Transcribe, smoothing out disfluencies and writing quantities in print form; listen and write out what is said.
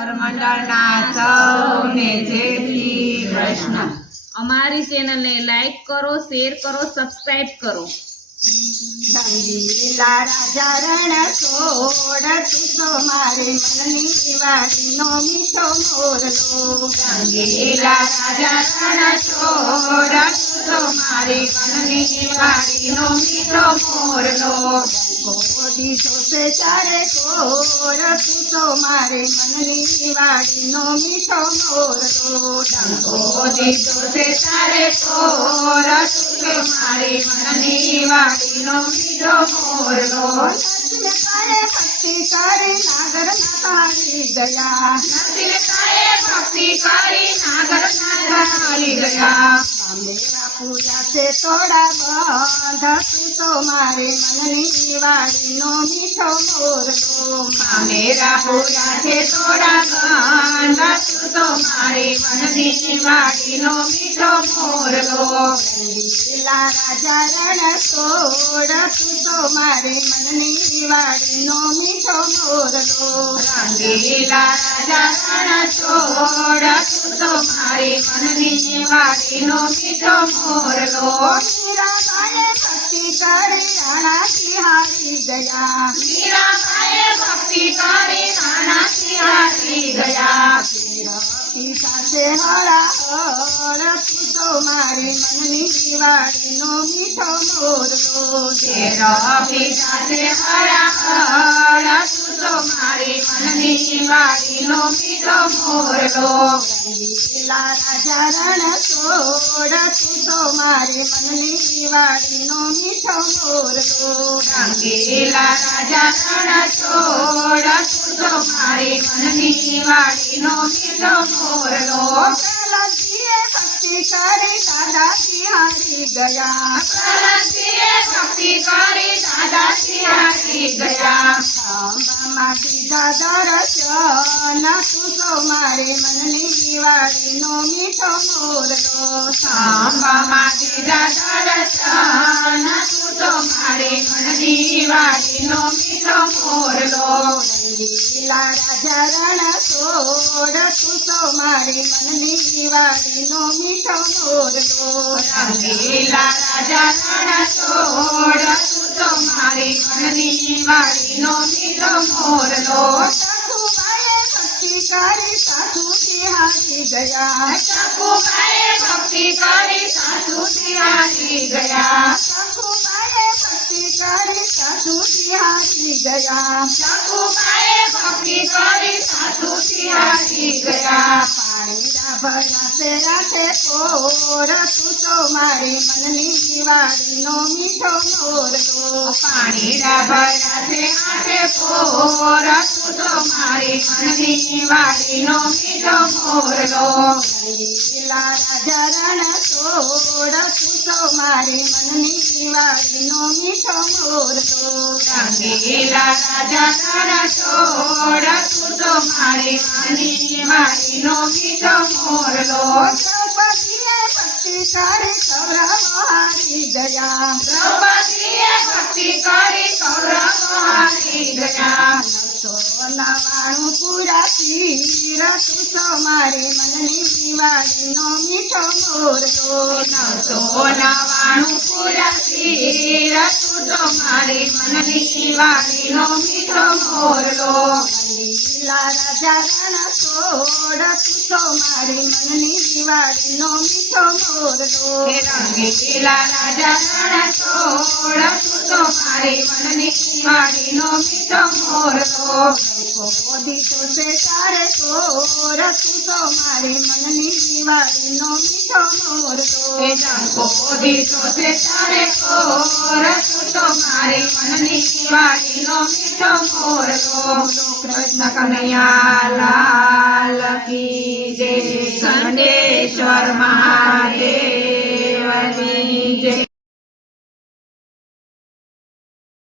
મંડળના સૌને જય શ્રી કૃષ્ણ। અમારી ચેનલને લાઈક કરો, શેર કરો, સબસ્ક્રાઇબ કરો। રંગીલા રાજા રણ છોડ તું તો મારે મનની વાડીનો મીઠો મોરલો। રંગીલા રાજા રણ છોડ તું તો મારે મનની વાડીનો મીઠો મોરલો। દીધો છે ચારે કોર તું તો મારે મનની વાડીનો મીઠો મોરલો। ડંકો દીધો છે ચારે કોર તું તો મારે મનની વાડીનો મીઠો મોરલો। નસીને કાળે ભક્તિ કરી નાગર ના તારી ગયા। નસીને કાળે ભક્તિ કરી નાગર ના તારી ગયા। મેરા પૂજા છે થોડા બંધ તું તો મારે મનની વાડીનો મીઠો મોરલો। મેરા પૂજા છે થોડા બંધ તું તો મારે મનની વાડીનો મીઠો મોરલો। રંગીલા રાજા રણ છોડ તું તો મારે મનની વાડીનો મીઠો મોરલો। રંગીલા રાજા રણ છોડ તું તો મારે મનની વાડીનો મીઠો મોરલો। મીરાબાઈએ ભક્તિ કરી રાણાથી હારી ગયા। મીરાબાઈએ ભક્તિ કરી રાણાથી હારી ગયા। સાથે હળા હળ તું તો મારે મનની વાડીનો મીઠો મોરલો। સાથે હળા હળ તું તો મારે મનની વાડીનો મીઠો મોરલો। રંગીલા રાજા રણ છોડ તું તો મારે મનની વાડીનો મીઠો મોરલો। રંગીલા રાજા રણ છોડ તું તો મારે મનની વાડીનો મીઠો મોરલો। પ્રહલાદજીએ ભક્તિ કરી દાદાજી હારી ગયા। પ્રહલાદજીએ ભક્તિ કરી દાદાજી હારી ગયા। સાંબામાં દીધા દર્શન તું તો મારે મનની વાડીનો મીઠો મોરલો। સાંબામાં દીધા દર્શન તું તો મારે મનની વાડીનો મીઠો મોરલો। રંગીલા રાજા રણ છોડ તું તો મારે મનની વાડીનો મીઠો મોરલો। રંગીલા રાજા રણ છોડ તું તો મારે મનની વાડીનો મીઠો મોરલો। સખુબાઈએ ભક્તિ કરી સાધુથી હારી ગયા। સખુબાઈએ ભક્તિ કરી સાધુથી હારી ગયા। સખુબાઈએ ભક્તિ કરી સાધુથી હારી ગયા। સખુબાઈએ ભક્તિ કરી સાધુથી હારી ગયા। પાણીના ભરાશે રાખે પોર તું તો મારે મનની વાડીનો મીઠો મોરલો। પાણીના ભરાશે રાખે પોર તું તો મારે મનની વાડીનો મીઠો મોરલો। રંગીલા રાજા રણ છોડ તું તો મારે મનની વાડીનો મીઠો મોરલો। રંગીલા રાજા રણ છોડ તું તો મારે મનની વાડીનો મીઠો મોરલો। દ્રૌપદીએ ભક્તિ કરી કૌરવો હારી ગયા। દ્રૌપદીએ ભક્તિ કરી કૌરવો હારી ગયા। 999 પૂરા તીર તું તો મારે મનની વાડીનો મીઠો મોરલો। 999 પૂરા તીર તું તો મારે મનની વાડીનો મીઠો મોરલો। રંગીલા રાજા રણ છોડ તું તો મારે મનની વાડીનો મીઠો મોરલો। રંગીલા રાજા રણ છોડ તું તો મારે મનની વાડીનો મીઠો મોરલો। દીધો છે તારે કોર તું તો મારે મનની વાડીનો મીઠો મોરલો। ડંકો દીધો છે તારે કોર તું તો મારે મનની વાડીનો મીઠો મોરલો। કૃષ્ણ કનૈયા લાલ કી જય। સંદેશ્વર મહાદેવ કી